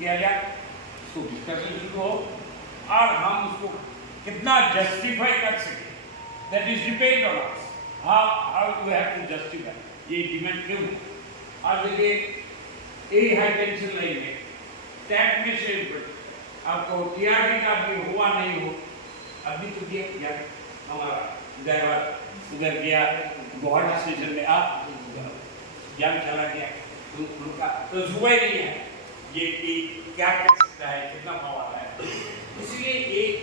किया जाए, उसको डिस्कशन शुरू हो और हम उसको कितना जस्टिफाई कर सके, that is depend on us, how we have to justify ये डिमांड क्यों। और देखिए यही हाई टेंशन लाइन है, टैग में से आपको टीआरपी का भी हुआ नहीं हो, अभी तो दिया हमारा उधर गया गुवाहाटी स्टेशन में आप जाम चला गया, उनका तो हुआ ही नहीं है ये क्या कर सकता है, कितना भाव आता है, इसलिए एक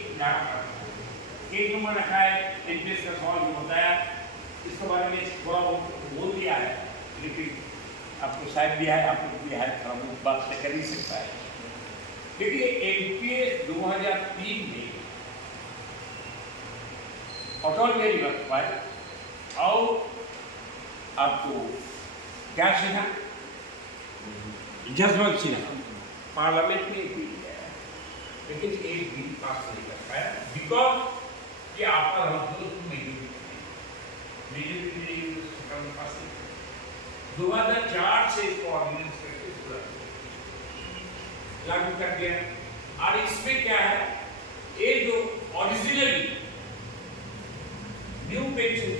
नंबर रखा है। एनपीएस का सवाल जो बताया इसके बारे में थोड़ा बहुत बोल दिया है, लेकिन आपको शायद दिया है, आपको दिया है, थोड़ा बहुत बात से कर ही सकता है। देखिए एनपीएस 2003 में ऑटोनॉमी रख पाए और आपको क्या सिन्हा, जसवंत सिन्हा पार्लियामेंट में एक बिल है, लेकिन एक बिल पास नहीं कर पाया बिकॉज ये आपका पास 2004 से इसको ऑर्डिनेंस करके लागू कर दिया। और इसमें क्या है, ये जो ओरिजिनली न्यू पेंशन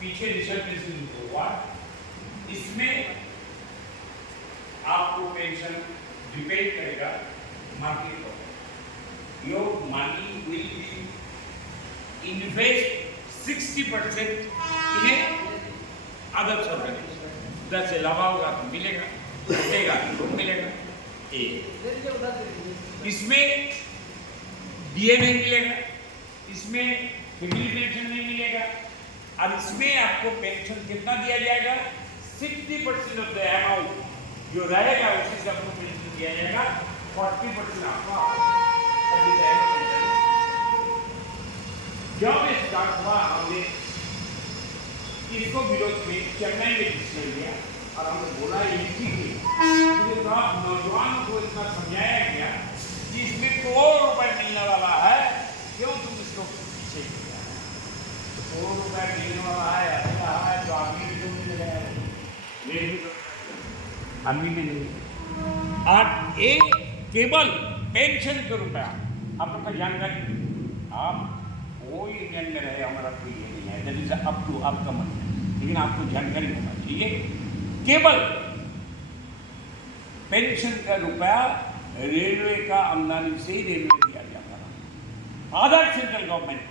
पीछे रिजर्वेशन हुआ, इसमें आपको पेंशन डिपेंड करेगा मार्केट पर। Your money will be invest 60% in other sources, 10 से लाभ होगा तो मिलेगा, घटेगा तो मिलेगा। इसमें डीए नहीं मिलेगा, इसमें फैमिली पेंशन नहीं मिलेगा, और इसमें आपको पेंशन कितना दिया जाएगा, 60% ऑफ द अमाउंट जो रहेगा उसी से आपको पेंशन दिया जाएगा, 40% आपको जब स्टार्ट हुआ हमने इसको विरोध में चेन्नई में डिसीजन लिया और हमने बोला नौजवानों को इतना समझाया गया कि इसमें ₹1 मिलने वाला है, क्यों तुम इसको पीछे किया, ₹1 मिलने वाला है, अच्छा है तो आदमी भी तो मिल जाएगा, आदमी में नहीं। और ये केवल पेंशन के रुपया आपका जानकारी, आप कोई इंडियन में रहे, हमारा कोई ये नहीं है, दैट इज अप टू आपका मन, लेकिन आपको जानकारी होना चाहिए, केवल पेंशन का रुपया रेलवे का आमदनी से ही रेलवे दिया जाता है। अदर सेंट्रल गवर्नमेंट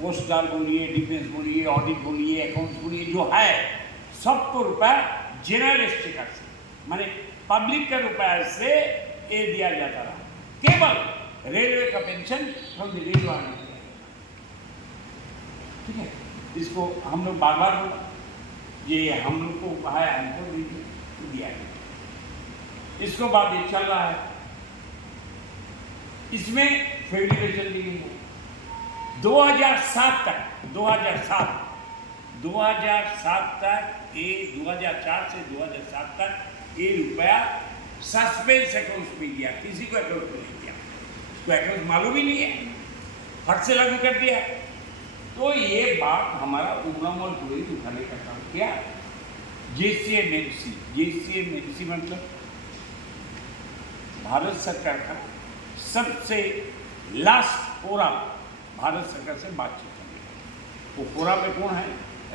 पोस्टल बोलिए, डिफेंस बोलिए, ऑडिट बोलिए, अकाउंट्स बोलिए, जो है सबको रुपया जनरल स्टेकर से, माने पब्लिक का रुपया से ये दिया जाता रहा, केवल रेलवे का पेंशन फ्रॉम द रेलवे। ठीक है, इसको हम लोग बार बार बोला, ये हम लोग को कहा है, हमको दिया गया, इसको बाद ये चल रहा है, इसमें फेडरेशन दी गई है 2007 तक, 2007 तक ये 2004 से 2007 तक ये रुपया सस्पेंस अकाउंट में दिया, किसी को अकाउंट में नहीं दिया, उसको अकाउंट मालूम ही नहीं है, फट से लागू कर दिया। तो ये बात हमारा उमरामोल पुरोहित उठाने का काम किया। जेसीएमएनसी मतलब भारत सरकार का सबसे लास्ट फोरम, भारत सरकार से बातचीत करने, वो फोरम में कौन है,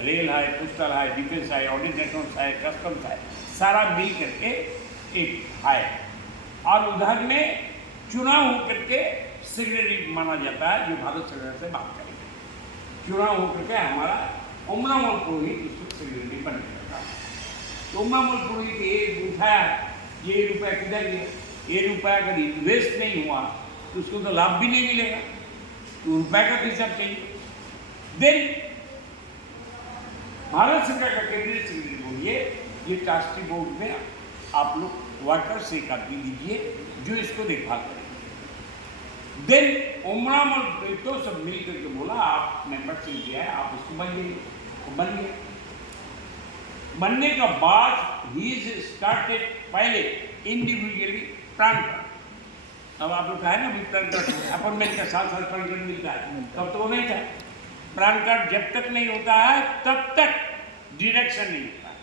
रेल है, पोस्टल है, डिफेंस है, ऑडिट अकाउंट्स है, कस्टम्स है, सारा मिल करके एक है, और उधर में चुनाव होकर के सेक्रेटरी माना जाता है जो भारत सरकार से बात करेगा, चुनाव होकर के हमारा उमरामोल पुरोहित उसको सेक्रेटरी बनेगा। तो उमरामोल पुरोहित ये उठाया, ये रुपया किधर गया, ये रुपया अगर इन्वेस्ट नहीं हुआ तो उसको तो लाभ भी नहीं मिलेगा, तो रुपये का हिसाब चाहिए। देन भारत सरकार का कैबिनेट सेक्रेटरी बोलिए, ये ट्रस्टी बोर्ड में आप लोग वर्कर से एक आदमी लीजिए जो इसको देखभाल करेंगे। देन उमरामोल तो सब मिल करके बोला, आप मेंबरशिप दिया है, आप उसको बन गए, तो बन गए। बनने का बाद ही स्टार्टेड पहले इंडिविजुअली प्राण कार्ड, अब आप लोग कहा है ना प्राण कार्ड अपॉइंटमेंट का साल प्राण कार्ड मिलता है, तब तो वो नहीं था। प्राण कार्ड जब तक नहीं होता है तब तक डिडक्शन नहीं होता है,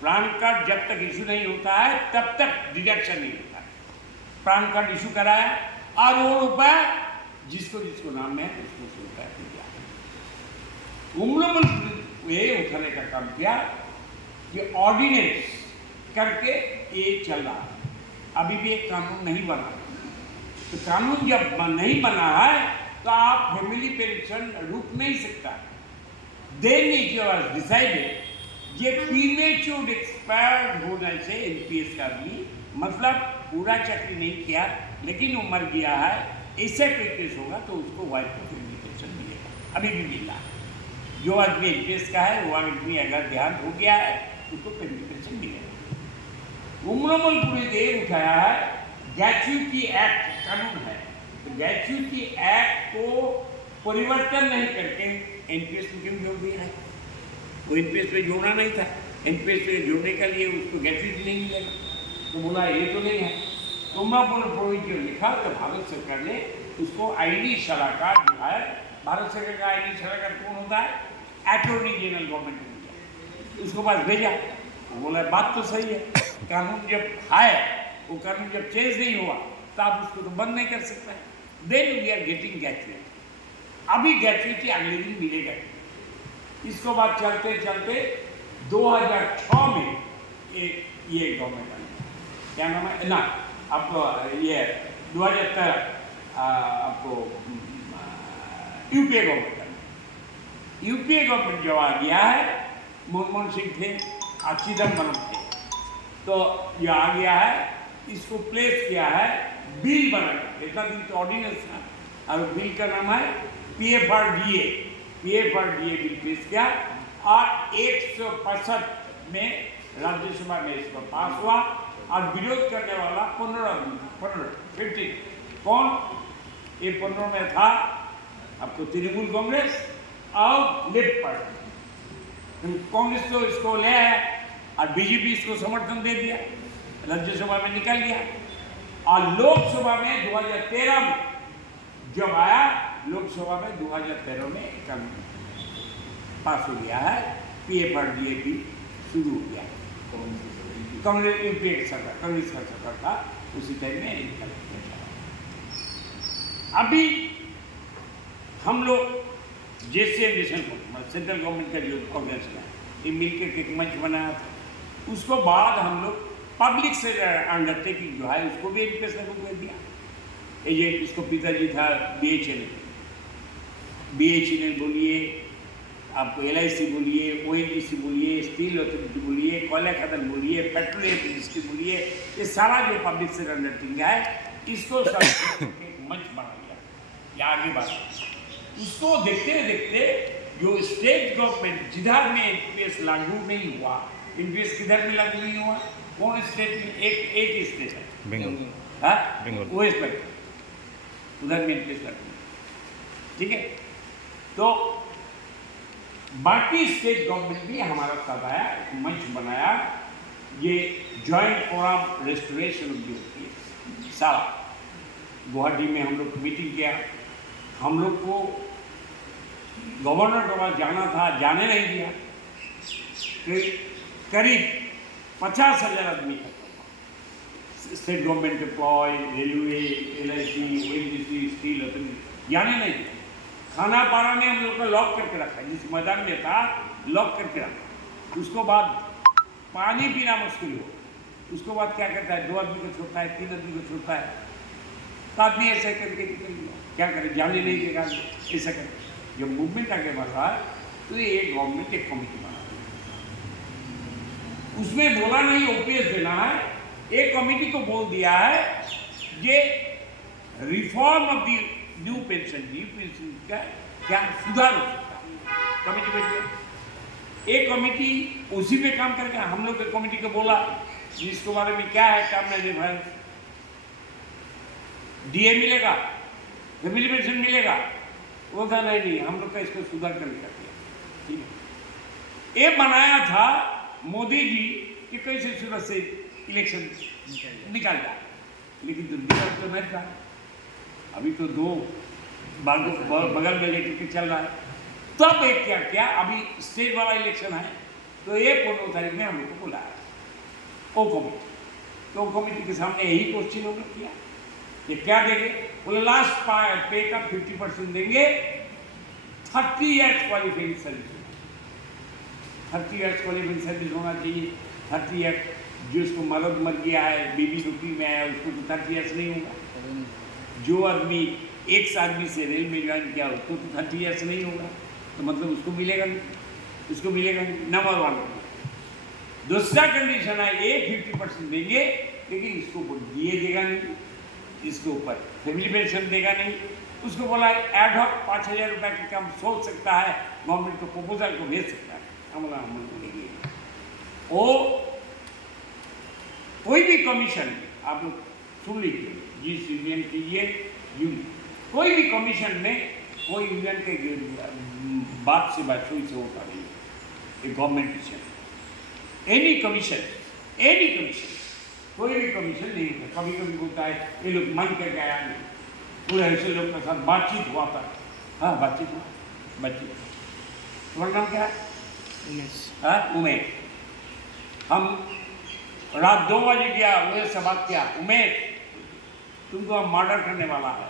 प्राण कार्ड जब तक इशू नहीं होता है तब तक डिडक्शन नहीं होता है। पैन कार्ड इशू कराया और वो रुपया जिसको जिसको नाम में है उसको रुपया दिया। उम्र ये उठाने का काम किया कि ऑर्डिनेंस करके ये चल रहा है, अभी भी एक कानून नहीं बना। तो कानून जब नहीं बना है तो आप फैमिली पेंशन रुक नहीं सकता। देन इट वाज डिसाइडेड ये प्रीमेच्योर एक्सपायर होने से एनपीएस का आदमी मतलब पूरा चाकरी नहीं किया लेकिन वो मर गया है, ऐसा कोई केस होगा तो उसको वाइफ को फैमिली पेंशन मिलेगा, अभी भी मिल रहा है। जो आदमी एनपीएस का है वो आदमी अगर देहांत हो गया है उसको फैमिली पेंशन मिलेगा। उम्रमल पूरी देर उठाया है ग्रेच्युटी एक्ट कानून है, तो ग्रेच्युटी एक्ट को परिवर्तन नहीं करके एनपीएस में क्यों जोड़ दिया है? वो एनपीएस में जोड़ना नहीं था, एनपीएस में जोड़ने के लिए उसको ग्रेच्युटी नहीं मिलेगा, तो बोला ये तो नहीं है। तो उम्रमल जो लिखा तो भारत सरकार ने उसको आईनी सलाहकार जो है, भारत सरकार का आईनी सलाहकार कौन होता है? Attorney general government of India, उसको पास भेजा। वो बोला बात तो सही है, कानून जब है वो कानून जब चेंज नहीं हुआ तो आप उसको तो बंद नहीं कर सकते। Then we are getting gratuity, अभी ग्रेच्युटी अगले दिन मिलेगा। इसको बाद चलते चलते 2006 में ये गवर्नमेंट आई, क्या नाम है ना आपको, ये 2013 आपको यूपीए गवर्नमेंट आई। यूपीए गवर्नमेंट जो आ गया है, मनमोहन सिंह थे, चिदम्बरम थे, तो ये आ गया है, इसको प्लेस किया है बिल बनाकर। इतना दिन तो ऑर्डिनेंस था, और बिल का नाम है पीएफआरडीए बिल पेश किया और 165 में राज्यसभा में इसको पास हुआ। और विरोध करने वाला 15 कौन? ये 15 में था आपको तृणमूल कांग्रेस और लेफ्ट पार्टी। कांग्रेस तो इसको ले आया और बीजेपी इसको समर्थन दे दिया, राज्यसभा में निकल गया। और लोकसभा में 2013 में जब आया, लोकसभा में 2013 में कानून पास हो गया है, पीएफआरडीए भी शुरू हो गया। कांग्रेस यूपीए सरकार, कांग्रेस का सरकार था उसी टाइम में निकल गया। अभी हम लोग जैसे सेंट्रल गवर्नमेंट का जो कांग्रेस का ये मिलकर एक मंच बनाया था, उसको बाद हम लोग पब्लिक से अंडरटेकिंग जो है उसको भी एनपीएस लागू कर दिया। ये इसको पिताजी था बीएचईएल बोलिए, आपको एलआईसी बोलिए, ओएनजीसी बोलिए, स्टील अथॉरिटी बोलिए, कोयला खदान बोलिए, पेट्रोलियम इंडस्ट्री बोलिए, ये सारा जो पब्लिक से अंडरटेकिंग है इसको एक मंच बना दिया। या आगे बात उसको देखते देखते जो स्टेट गवर्नमेंट जिधर में एनपीएस लागू नहीं हुआ, एनपीएस किधर में लागू नहीं हुआ? कौन स्टेट में? एक स्टेट है बंगाल, वेस्ट बंगाल, उधर में एनपीएस लागू, ठीक है। तो बाकी स्टेट गवर्नमेंट भी हमारा साथ आया, मंच बनाया, ये joint forum restoration of the सारा गुवाहाटी में हम लोग मीटिंग किया। हम लोग को गवर्नर के पास जाना था, जाने नहीं दिया। करीब 50,000 आदमी state government employ, railway, LIC, ONGC, steel authority जाने नहीं दिया। खाना पारा में हम लोग को लॉक करके रखा, जिस मैदान में था लॉक करके रखा। उसको बाद पानी पीना मुश्किल हो, उसको बाद क्या करता है? 2 आदमी को छोड़ता है, 3 आदमी को छोड़ता है, तो आदमी ऐसा करके निकल गया। क्या करें? जाने नहीं देगा, ऐसा करके जब मूवमेंट आगे बढ़ा तो ये गवर्नमेंट एक कमेटी बना, उसमें बोला नहीं ओपीएस देना है, एक कमेटी को बोल दिया है ये reform of the new pension का क्या सुधार हो सकता है। कमेटी बैठ गया, एक कमेटी उसी पे काम करके हम लोग के कमेटी को बोला जिसके बारे में क्या है काम नहीं दे भाई, डीए मिलेगा, फैमिली पेंशन मिलेगा, वो था नहीं हम लोग का इसको सुधार करके कर दिया, ठीक है। ये बनाया था मोदी जी कि कैसे सूरत से इलेक्शन निकाल जाए, लेकिन तो निकल तो नहीं था। अभी तो 2 बगल में लेकर के चल रहा है। तब एक क्या क्या अभी स्टेट वाला इलेक्शन है, तो ये 15 तारीख में हम लोग को बुलाया वो कमेटी। तो कमेटी के सामने यही क्वेश्चन हम लोग किया ये क्या देंगे? बोले लास्ट पे का 50% देंगे, 30 years qualifying service, 30 years qualifying service होना चाहिए। 30 ईयर्स, जो इसको मर्द मर गया है, बीबी ड्यूटी में है, उसको तो 30 ईयर्स नहीं होगा। जो आदमी एक आदमी से रेल में ज्वाइन किया उसको तो 30 ईयर्स नहीं होगा, तो मतलब उसको मिलेगा नहीं, उसको मिलेगा नहीं। नंबर 1। दूसरा कंडीशन है ये 50% देंगे, लेकिन इसको दिए देगा नहीं, इसके ऊपर फैमिली पेंशन देगा नहीं। उसको बोला एडहॉक 5000 रुपये का काम सोच सकता है, गवर्नमेंट को प्रपोजल को भेज सकता है। हमला वो कोई भी कमीशन, आप लोग सुन लीजिए, जिस यूनियन की ये यूनियन, कोई भी कमीशन में कोई यूनियन के बात से सुई से होता नहीं है। गवर्नमेंट मिशन, एनी कमीशन, कोई भी कमीशन नहीं होता। कभी कभी होता है ये लोग मन करके आया नहीं, पूरे ऐसे लोग के साथ बातचीत हुआ था। हाँ बातचीत हुआ, तुम्हारा नाम क्या है? उमेश। हम रात 2 बजे गया, उमेश से बात किया, उमेश तुमको हम मर्डर करने वाला है,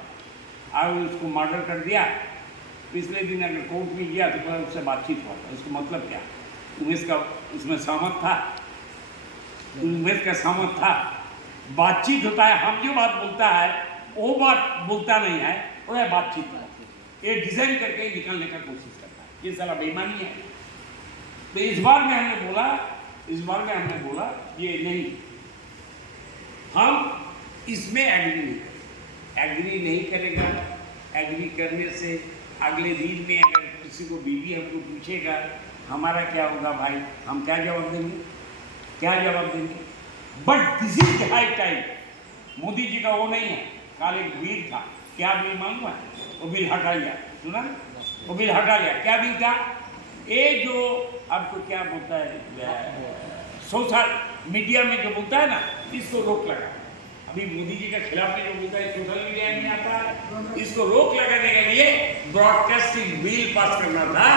और उसको मर्डर कर दिया। पिछले दिन अगर कोर्ट में गया तो पहले उससे बातचीत हुआ था, इसको मतलब क्या? उमेश का उसमें सहमत था, उमेश का सहमत था। बातचीत होता है, हम जो बात बोलता है वो बात बोलता नहीं है, वो है बातचीत। ये डिजाइन करके निकालने का कोशिश करता है, ये सारा बेईमानी है। तो इस बार में हमने बोला ये नहीं, हम इसमें एग्री नहीं करेगा। एग्री करने से अगले दिन में अगर किसी को बीवी हमको पूछेगा हमारा क्या होगा भाई, हम क्या जवाब देंगे? But this is the high time. Modi ji का वो नहीं है, कल एक बिल था, क्या बिल मालूम है? वो बिल हटा लिया, सुना? वो बिल हटा लिया। क्या बिल था? ये जो आपको क्या बोलता है, सोशल मीडिया में जो बोलता है ना, इसको रोक लगा। अभी मोदी जी के खिलाफ में जो बोलता है सोशल मीडिया में आता है, इसको रोक लगाने के लिए ब्रॉडकास्टिंग बिल पास करना था।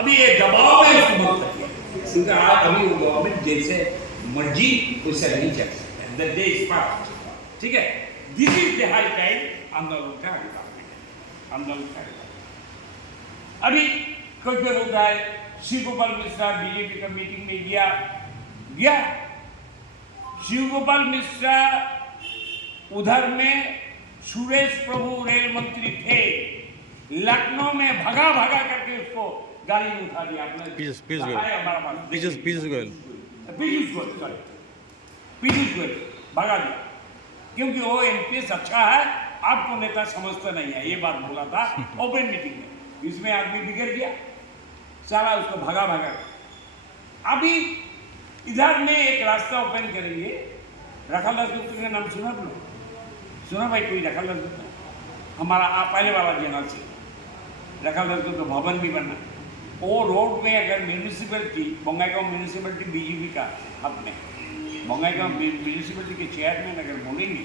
अभी ये दबाव है, इसको बंद कर दिया। अभी वो गवर्नमेंट जैसे मर्जी वैसे नहीं चल सकता। द डे इज पास्ट, ठीक है? This is the high time आंदोलन का। अभी कुछ भी बोलता है, शिव गोपाल मिश्रा बीजेपी का मीटिंग में गया। शिव गोपाल मिश्रा उधर में सुरेश प्रभु रेल मंत्री थे, लखनऊ में भगा करके उसको गाड़ी में उठा दिया। पीयूष गोयल भगा दिया, क्योंकि वो एमपीएस अच्छा है, आपको नेता समझता नहीं है, ये बात बोला था ओपन मीटिंग में। इसमें आदमी बिगड़ गया, सारा उसको भगा। अभी इधर में एक रास्ता ओपन करेंगे। रखल दास गुप्ता का नाम सुना भाई? कोई रखल दास गुप्ता, हमारा पहले वाला जनरल से रखल दास गुप्ता भवन भी बनना। वो रोड में अगर म्यूनिसिपलिटी, बंगाईगांव म्यूनिसिपलिटी बीजेपी का अपने बंगाईगांव म्यूनिसिपलिटी के चेयरमैन अगर बोलेंगे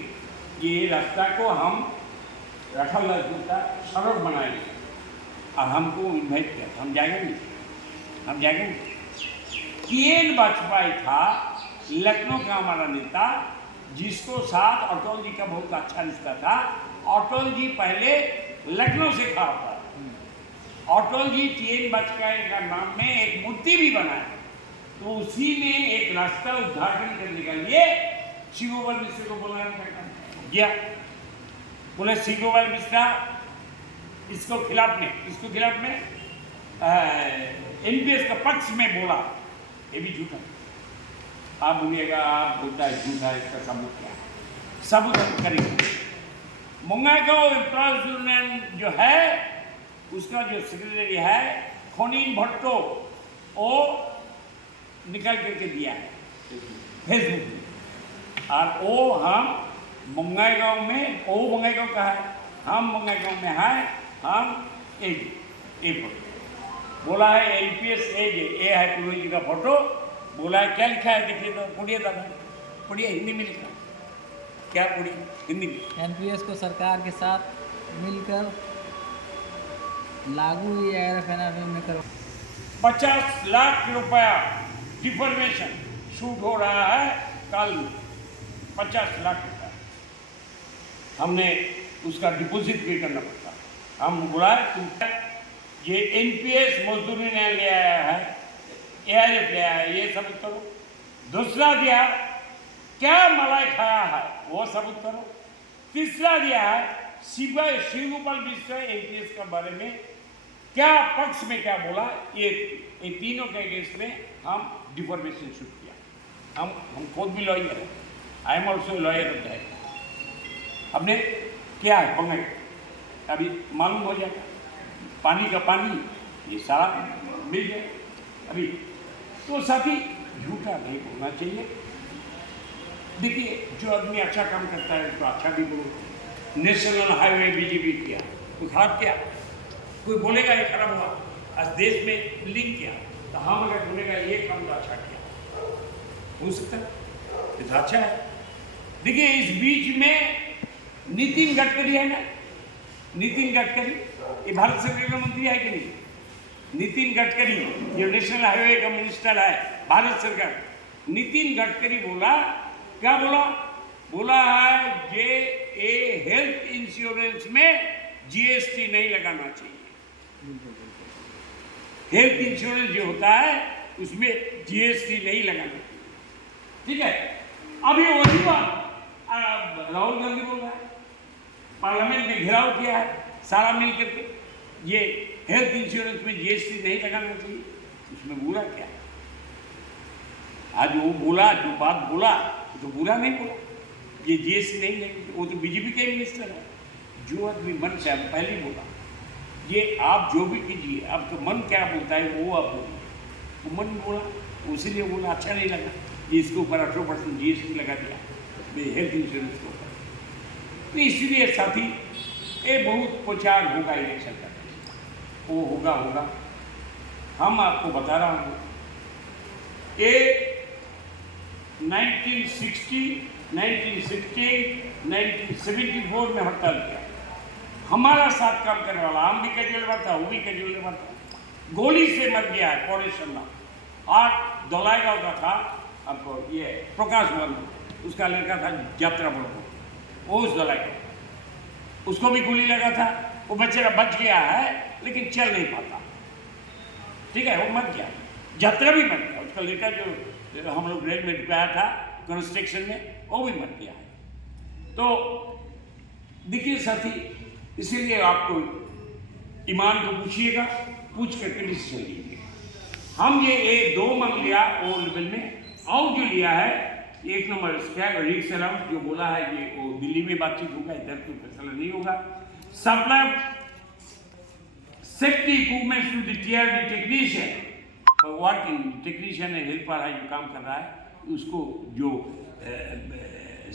ये रास्ता को हम रखल दास गुप्ता सड़क बनाएंगे और हमको इन्वाइट किया, हम जाएंगे। केएन वाजपेयी था लखनऊ का हमारा नेता, जिसको साथ अटल जी का बहुत अच्छा रिश्ता था। अटल जी पहले लखनऊ से खा था। अटल जी केएन वाजपेयी का नाम में एक मूर्ति भी बनाया, तो उसी में एक रास्ता उद्घाटन करने के लिए शिव गोपाल मिश्रा को बुलाया गया। बोले शिव गोपाल मिश्रा इसको खिलाफ में एनपीएस का पक्ष में बोला, ये भी झूठा। आप बोलिएगा आप बोलता है झूठा, इसका सबूत क्या है? सबूत हम करेंगे। बंगाईगांव एम्प्लॉयज यूनियन जो है उसका जो सेक्रेटरी है खोनीन भट्टो, वो निकल करके दिया है फेसबुक में। और वो हम बंगाईगांव में, वो बंगाईगांव का है, हम बंगाईगांव में है, हम एक बोला है एनपीएस ए है पुरोहित जी का फोटो। बोला है क्या लिखा है देखिए तो, पढ़िए दादा, पढ़िए, हिंदी में लिखा। क्या पढ़िए हिंदी में? एनपीएस को सरकार के साथ मिलकर लागू में करो। 50 लाख रुपया डिफॉर्मेशन शूट हो रहा है कल, 50 लाख रुपया। हमने उसका डिपॉजिट भी करना पड़ता। हम बोला तुम ये एनपीएस मजदूरी ने ले आया है, एआरएफ ले आया है, ये सबूत करो। दूसरा दिया क्या मलाई खाया है वो सबूत करो। तीसरा दिया है शिव गोपाल मिश्र एनपीएस के बारे में क्या पक्ष में क्या बोला, ये तीनों के अगेंस्ट में हम डिफॉर्मेशन शूट किया। हम खुद भी लॉयर है, I am also lawyer of that. हमने क्या है पंगे अभी मालूम हो जाएगा, पानी का पानी ये सारा मिल जाए अभी। तो साथी झूठा नहीं बोलना चाहिए। देखिए जो आदमी अच्छा काम करता है तो अच्छा भी बोलो। नेशनल हाईवे बीजेपी किया, कोई खराब किया? कोई बोलेगा ये खराब हुआ? आज देश में लिंक किया तो हम अगर बोलेगा ये काम तो अच्छा किया, हो सकता है ये तो अच्छा है। देखिए इस बीच में नितिन गडकरी है ना, नितिन गडकरी ये भारत सरकार का मंत्री है कि नहीं? नितिन गडकरी जो नेशनल हाईवे का मिनिस्टर है भारत सरकार, नितिन गडकरी बोला क्या बोला? बोला है ये हेल्थ इंश्योरेंस में जीएसटी नहीं लगाना चाहिए। हेल्थ इंश्योरेंस जो होता है उसमें जीएसटी नहीं लगाना चाहिए, ठीक है। अभी वही बात राहुल गांधी बोल रहा है, पार्लियामेंट में घेराव किया है सारा मिल करके, ये हेल्थ इंश्योरेंस में जीएसटी नहीं लगाना चाहिए। उसमें बुरा क्या है? आज वो बोला जो बात बोला तो बुरा नहीं बोला, ये जीएसटी नहीं लगेगी। वो तो बीजेपी के मिनिस्टर है। जो आदमी मन से पहले बोला ये आप जो भी कीजिए, आपका मन क्या बोलता है वो आप बोलिए। वो मन बोला उसीलिए बोला अच्छा नहीं लगा, इसके ऊपर 18% जीएसटी लगा दिया हेल्थ इंश्योरेंस के ऊपर। तो इसीलिए साथी ये बहुत प्रचार होगा इलेक्शन का, वो होगा। हम आपको बता रहा हूँ ये 1960, 1974 में हड़ताल किया। हमारा साथ काम करने वाला हम भी कैजुअल में था, वो भी कैजुअल में था, गोली से मर गया है पौरे शर्मा। आठ दौलाईगांव का था आपको ये प्रकाश वर्मा, उसका लड़का था यात्रा वर्मा, वो उस दौलाईगांव, उसको भी गोली लगा था। वो बेचारा बच गया है लेकिन चल नहीं पाता, ठीक है, वो मर गया। यात्रा भी मर गया, उसका लड़का जो हम लोग रेल में ढुकाया था कंस्ट्रक्शन में, वो भी मर गया है। तो देखिए साथी, इसीलिए आपको ईमान को पूछिएगा, पूछ करके डिसीजन लीजिए। हम ये 2 मांग लिया वो लेवल में, और जो लिया है 1 नंबर क्या रिक्स अलाउंस जो बोला है ये वो दिल्ली में बातचीत होगा, इधर तो फैसला नहीं होगा। Supply safety equipments to the TRD technician, working technician है, हेल्पर है जो काम कर रहा है, उसको जो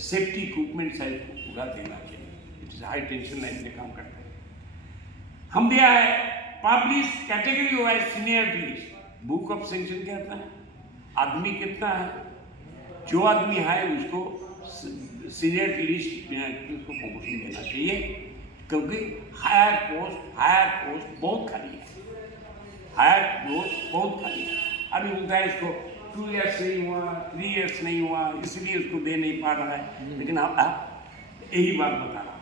सेफ्टी इक्विपमेंट्स है उसको पूरा देना चाहिए। It is high tension line में काम करता है। हम दिया है publish category wise seniority list, book of sanction कितना है, आदमी कितना है, जो आदमी है उसको सीनियरिटी लिस्ट उसको प्रमोशन देना चाहिए, क्योंकि हायर पोस्ट बहुत खाली है, हायर पोस्ट बहुत खाली है। अभी बोलता है इसको 2 इयर्स नहीं हुआ, 3 इयर्स नहीं हुआ, इसलिए उसको दे नहीं पा रहा है। लेकिन आप यही बात बता रहा।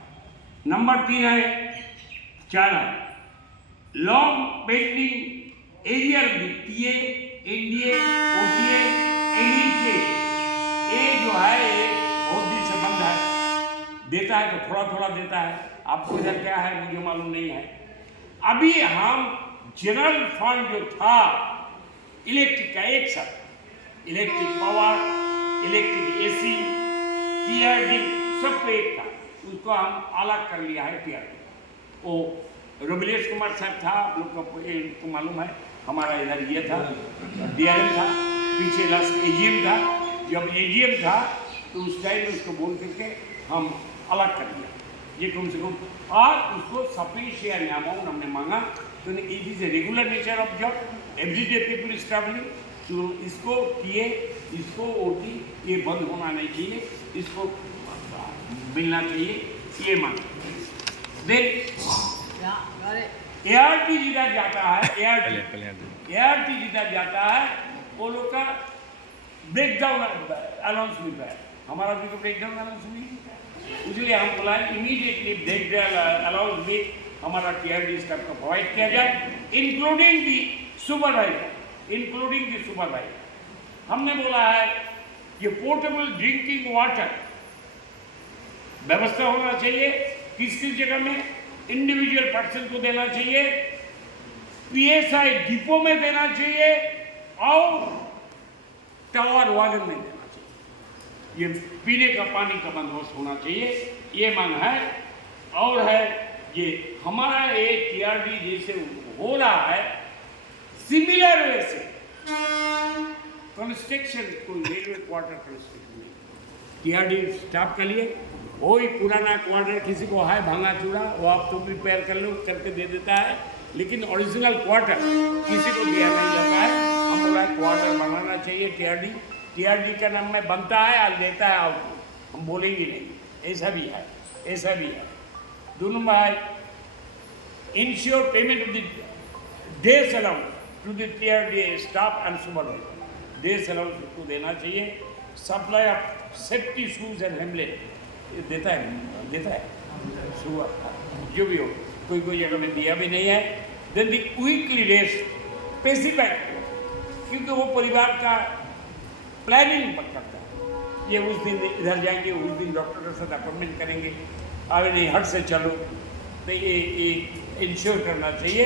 नंबर 3 है 4 है long pending arrear TA, NDA, OTA, एनईचे, ये जो है ये बहुत दिन से बंद है, देता है तो थोड़ा थोड़ा देता है। आपको इधर क्या है मुझे मालूम नहीं है। अभी हम जनरल फंड जो था इलेक्ट्रिक का एक साथ, electric power, electric AC, TRD सबको एक था, उसको हम अलग कर लिया है टीआरडी। वो रविलेश कुमार साहब था, आप लोग को मालूम है, हमारा इधर ये था डीआरएम था, पीछे लास्ट एजीएम था। जब एजीएम था तो उस टाइम उसको बोल करके हम अलग कर दिया ये कम से कम, और उसको सफिशिएंट अमाउंट हमने मांगा। तो it is a regular nature of job, everyday people is travelling, तो इसको टीए, इसको ओटी ये बंद होना नहीं चाहिए, इसको मिलना चाहिए, ये मांग। एआरटी जिधर जाता है, एआरटी जिधर जाता है वो लोग का ब्रेकडाउन अलाउंस मिलता है, हमारा भी तो ब्रेकडाउन अलाउंस नहीं मिलता है। इसलिए हम बोला इमीडिएटली देख अलाउज भी हमारा TRD स्टाफ को प्रोवाइड किया जाए, इंक्लूडिंग दी सुपरवाइजर। हमने बोला है कि पोर्टेबल ड्रिंकिंग वाटर व्यवस्था होना चाहिए, किस किस जगह में इंडिविजुअल पर्सन को देना चाहिए, PSI डिपो में देना चाहिए और टावर वागन में देना चाहिए। ये पीने का पानी का बंदोबस्त होना चाहिए, ये मांग है। और है ये हमारा एक TRD जैसे हो रहा है, सिमिलर वे से कंस्ट्रक्शन, कोई रेलवे क्वार्टर कंस्ट्रक्शन नहीं, TRD स्टाफ के लिए वही पुराना क्वार्टर किसी को है भांगा चूड़ा, वो आप तो रिपेयर कर लो करके दे देता है, लेकिन ओरिजिनल क्वार्टर किसी को दिया नहीं जाता है। हम बोला क्वार्टर बनाना चाहिए TRD का नाम में बनता है और लेता है आउटपुट, हम बोलेंगे नहीं, ऐसा भी है। दोनों भाई ensure payment of the days allowance to the TRD staff and supervisor, days allowance को देना चाहिए। Supply of safety shoes and हेमलेट देता है शू, जो भी हो, कोई जगह में दिया भी नहीं है। देन दी वीकली रेस्ट स्पेसिफाइड, क्योंकि वो परिवार का प्लानिंग करता है, ये उस दिन इधर जाएंगे, उस दिन डॉक्टर के साथ अपॉइंटमेंट करेंगे, अरे नहीं हट से चलो, तो ये इंश्योर करना चाहिए।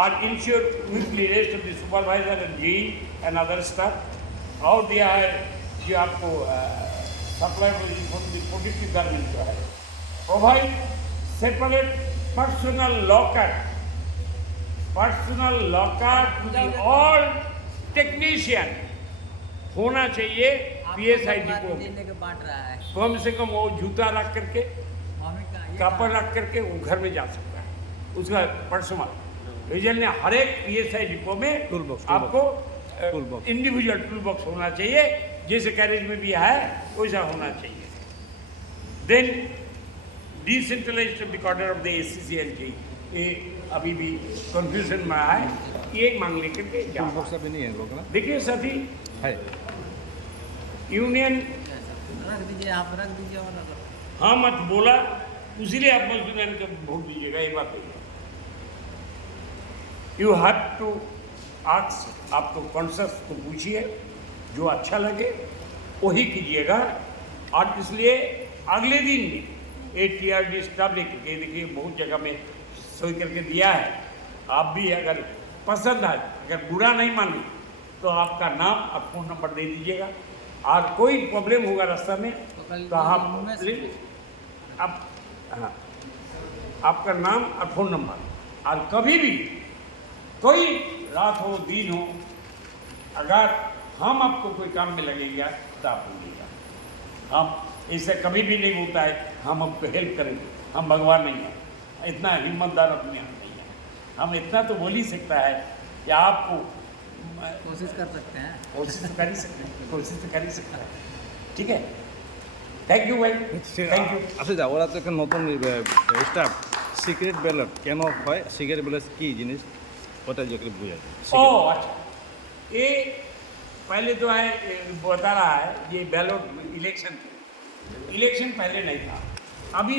और ensure weekly rest of the supervisor and G and other staff. और दिया है जो आपको सप्लाई प्रोटेक्टिव गारमेंट जो है, provide separate personal locker to the all technician होना चाहिए PSI डिपो में। बांट रहा है, कम से कम वो जूता रख करके, कपड़ रख करके वो घर में जा सकता है, उसका पर्सनल रीजन ने हर एक PSI डिपो में आपको इंडिविजुअल टूल बॉक्स होना चाहिए, जैसे कैरेज में भी है वैसा होना चाहिए। Then decentralized of the quarter of the ACCLG, ये अभी भी कंफ्यूजन में है, ये मांग लेकर के अभी नहीं है लोग ना। देखिए साथी है यूनियन रख दीजिए, आप रख दीजिए और हाँ मत बोला, इसीलिए आप मजदूर यूनियन को वोट दीजिएगा, ये बात है। यू हैव टू आस्क, आप तो कॉन्शस को पूछिए, जो अच्छा लगे वही कीजिएगा। और इसलिए अगले दिन भी TRD स्टाफ लेके गए, देखिए बहुत जगह में सही करके दिया है, आप भी अगर पसंद आए, अगर बुरा नहीं माने तो आपका नाम और फ़ोन नंबर दे दीजिएगा, और कोई प्रॉब्लम होगा रास्ता में तो आप हाँ आपका नाम और फ़ोन नंबर, और कभी भी कोई रात हो दिन हो, अगर हम आपको कोई काम में लगेगा तो आप बोलिएगा, हम ऐसे कभी भी नहीं होता है, हम आपको हेल्प करेंगे, हम भगवान नहीं हैं, इतना हिम्मतदार अपने आप नहीं है। हम इतना तो बोल ही सकता है कि आपको कोशिश कर सकते हैं, कोशिश तो कर ही सकता है, ठीक है। थैंक यू भाई, थैंक यू। আচ্ছা যা ওরা তো একটা নতুন স্টাফ সিক্রেট ব্যালট কেন হয়, সিক্রেট ব্যালট কি জিনিস ওটা যে বুঝায়। ओ अच्छा, ये पहले तो है बता रहा है, ये बैलेट इलेक्शन पहले नहीं था, अभी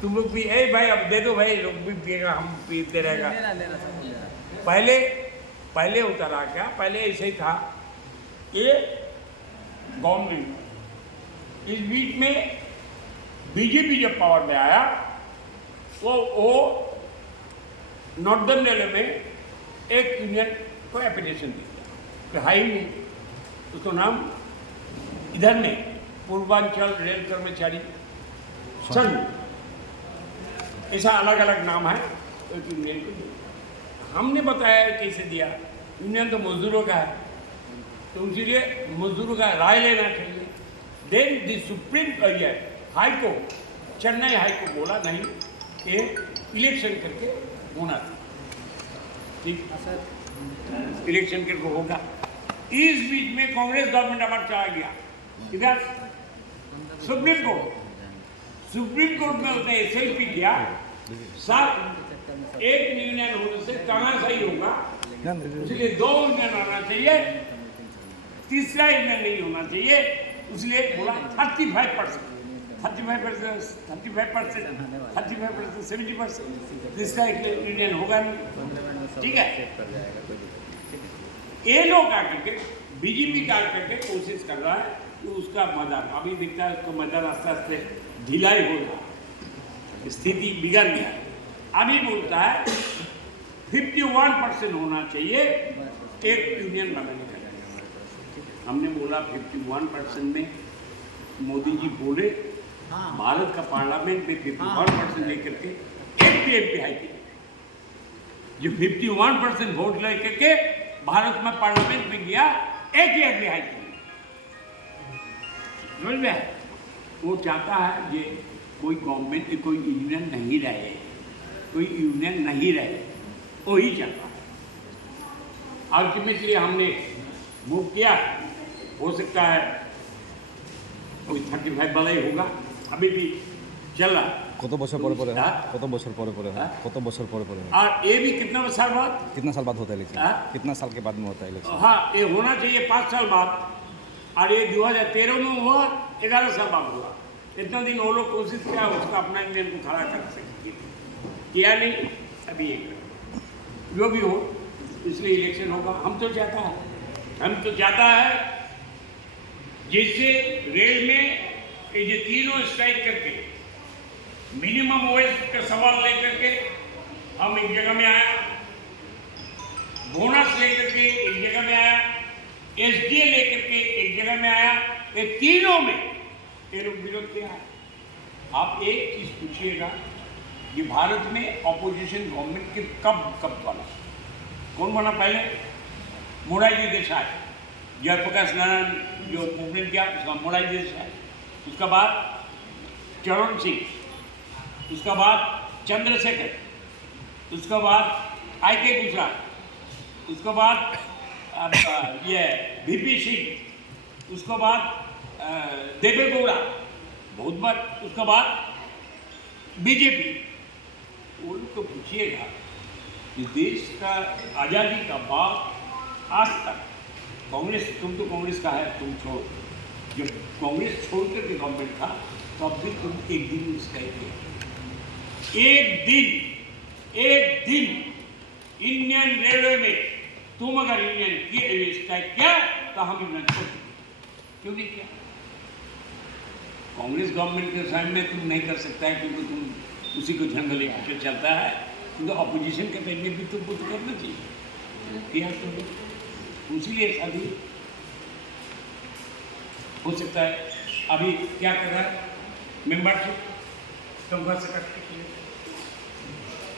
तुम लोग भी भाई अब दे दो भाई, लोग भी पिएगा, हम पीते रहेगा। पहले होता रहा क्या, पहले ऐसे ही था, ये गवर्नमेंट, इस बीच में BJP जब पावर में आया वो नॉर्दर्न रेलवे में एक यूनियन को एप्लीकेशन दी कि हाई नहीं, उसका नाम इधर में पूर्वांचल रेल कर्मचारी संघ, ऐसा अलग अलग नाम है एक यूनियन को। हमने बताया कैसे दिया, यूनियन तो मजदूरों का है, तो इसीलिए मजदूरों का राय लेना चाहिए। Then the supreme high court, Chennai high court बोला नहीं, ये इलेक्शन करके होना था, ठीक इलेक्शन करके होगा। इस बीच में कांग्रेस गवर्नमेंट हमारा चला गया इधर सुप्रीम कोर्ट में उसने SLP किया, सर एक यूनियन होने से कहाँ सही होगा, इसलिए 2 यूनियन होना चाहिए, तीसरा यूनियन नहीं होना चाहिए, इसलिए बोला 35%। 35%, 70%, इसका एक यूनियन होगा नहीं। ठीक है, चेक कर जाएगा कोई दिक्कत नहीं। ये लोग आकर के बीजेपी का करके कोशिश कर रहा है कि उसका मदद, अभी दिखता है उसका मदद आस्ते आस्ते ढिलाई हो रहा है, स्थिति बिगड़ गया है। अभी बोलता है 51% होना चाहिए एक यूनियन बनाने का। हमने बोला 51% में मोदी जी बोले हाँ। भारत का पार्लियामेंट में 51% लेकर के एक भी एमपी हाई जो 51% वोट लेकर के भारत में पार्लियामेंट में गया, एक ही एमपी हाई समझ में। वो चाहता है ये कोई गवर्नमेंट कोई यूनियन नहीं रहे, कोई यूनियन नहीं रहे, वही चाहता है। अल्टीमेटली हमने मूव किया, हो सकता है कोई 35 वाला ही होगा, अभी भी चल रहा। কত বছর পরে পরে हाँ? কত বছর পরে পরে हाँ? কত বছর পরে পরে और ये भी कितना साल बाद, कितना साल बाद होता है इलेक्शन हाँ? कितना साल के बाद में होता है इलेक्शन हाँ ये होना चाहिए 5 साल बाद, और ये 2013 में हुआ, 11 साल बाद हुआ। इतना दिन वो लोग कोशिश किया उसका अपना इंडियन को खड़ा कर सकते, किया नहीं। अभी ये जो भी हो, इसलिए इलेक्शन होगा। हम तो चाहता है जैसे रेल में ये तीनों स्ट्राइक करके मिनिमम वेज का सवाल लेकर के हम एक जगह में आया, बोनस लेकर के एक जगह में आया, एसडीए लेकर के एक जगह में आया, ये तीनों में ये लोग विरोध किया। आप एक चीज पूछिएगा कि भारत में ऑपोजिशन गवर्नमेंट के कब बना, कौन बना पहले? मोरारजी देसाई, जयप्रकाश नारायण जो मूवमेंट किया उसका मोरारजी देसाई, उसका बाद चरण सिंह, उसका बाद चंद्रशेखर, उसका बाद I.K. गुजराल, उसका बाद ये VP सिंह, उसका बाद देवे गौड़ा, बहुत बार, उसका बाद बीजेपी। वो लोग को पूछिएगा कि देश का आज़ादी का बाद आज तक कांग्रेस, तुम तो कांग्रेस का है, तुम छोड़, जब कांग्रेस छोड़ करके गवर्नमेंट था तब भी तुम एक दिन स्ट्राइक किया, एक दिन इंडियन रेलवे में तुम अगर यूनियन स्ट्राइक किया तो हम यूनियन छोड़ देंगे। क्यों नहीं किया? कांग्रेस गवर्नमेंट के सामने तुम नहीं कर सकता है क्योंकि तुम उसी को झंडा लेकर चलता है, क्योंकि अपोजिशन के टाइम में भी तुमको तो करना चाहिए, किया तुम, इसीलिए अभी हो सकता है। अभी क्या कर रहा है मेंबरशिप, तुम घर से करते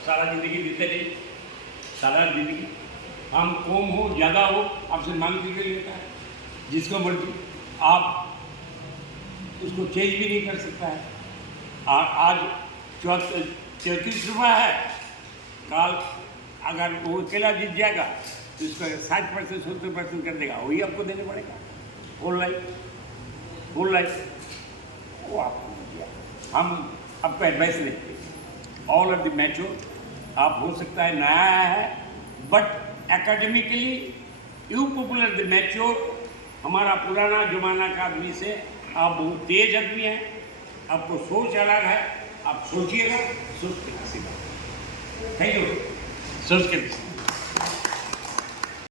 सारा जिंदगी देते रहे, सारा जिंदगी हम कम हो ज़्यादा हो आपसे मांग करके लेता है, जिसको मर्जी आप उसको चेंज भी नहीं कर सकता है। आज 34 रुपये है, कल अगर वो अकेला जीत जाएगा तो इसको 60% 70% कर देगा, वही आपको देने पड़ेगा। होल लाइफ वो आपको दिया, हम आपको एडवाइस नहीं, ऑल ऑफ द मैच्योर। आप हो सकता है नया आया है, but academically you popular the mature, हमारा पुराना जमाना का आदमी से आप बहुत तेज आदमी हैं, आपको सोच अलग है, आप सोचिएगा, सोच के किसी का थैंक यू, सोच के